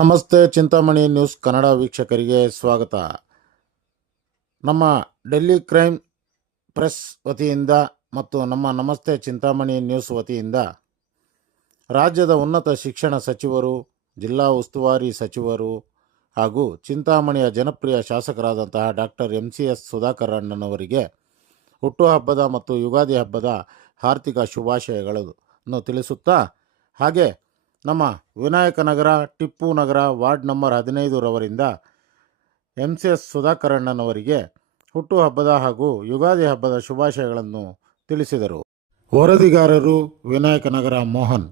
ನಮಸ್ತೆ ಚಿಂತಾಮಣಿ ನ್ಯೂಸ್ ಕನ್ನಡ ವೀಕ್ಷಕರಿಗೆ ಸ್ವಾಗತ. ನಮ್ಮ ಡೆಲ್ಲಿ ಕ್ರೈಮ್ ಪ್ರೆಸ್ ವತಿಯಿಂದ ಮತ್ತು ನಮ್ಮ ನಮಸ್ತೆ ಚಿಂತಾಮಣಿ ನ್ಯೂಸ್ ವತಿಯಿಂದ ರಾಜ್ಯದ ಉನ್ನತ ಶಿಕ್ಷಣ ಸಚಿವರು, ಜಿಲ್ಲಾ ಉಸ್ತುವಾರಿ ಸಚಿವರು ಹಾಗೂ ಚಿಂತಾಮಣಿಯ ಜನಪ್ರಿಯ ಶಾಸಕರಾದಂತಹ ಡಾಕ್ಟರ್ MCS ಸುಧಾಕರ್ ಅಣ್ಣನವರಿಗೆ ಹುಟ್ಟುಹಬ್ಬದ ಮತ್ತು ಯುಗಾದಿ ಹಬ್ಬದ ಹಾರ್ದಿಕ ಶುಭಾಶಯಗಳನ್ನು ತಿಳಿಸುತ್ತಾ, ಹಾಗೆ ನಮ್ಮ ವಿನಾಯಕನಗರ, ಟಿಪ್ಪು ನಗರ ವಾರ್ಡ್ ನಂಬರ್ 15 ರವರಿಂದ MCS ಸುಧಾಕರ್ ಅಣ್ಣನವರಿಗೆ ಹುಟ್ಟುಹಬ್ಬದ ಹಾಗೂ ಯುಗಾದಿ ಹಬ್ಬದ ಶುಭಾಶಯಗಳನ್ನು ತಿಳಿಸಿದರು. ವರದಿಗಾರರು ವಿನಾಯಕನಗರ ಮೋಹನ್.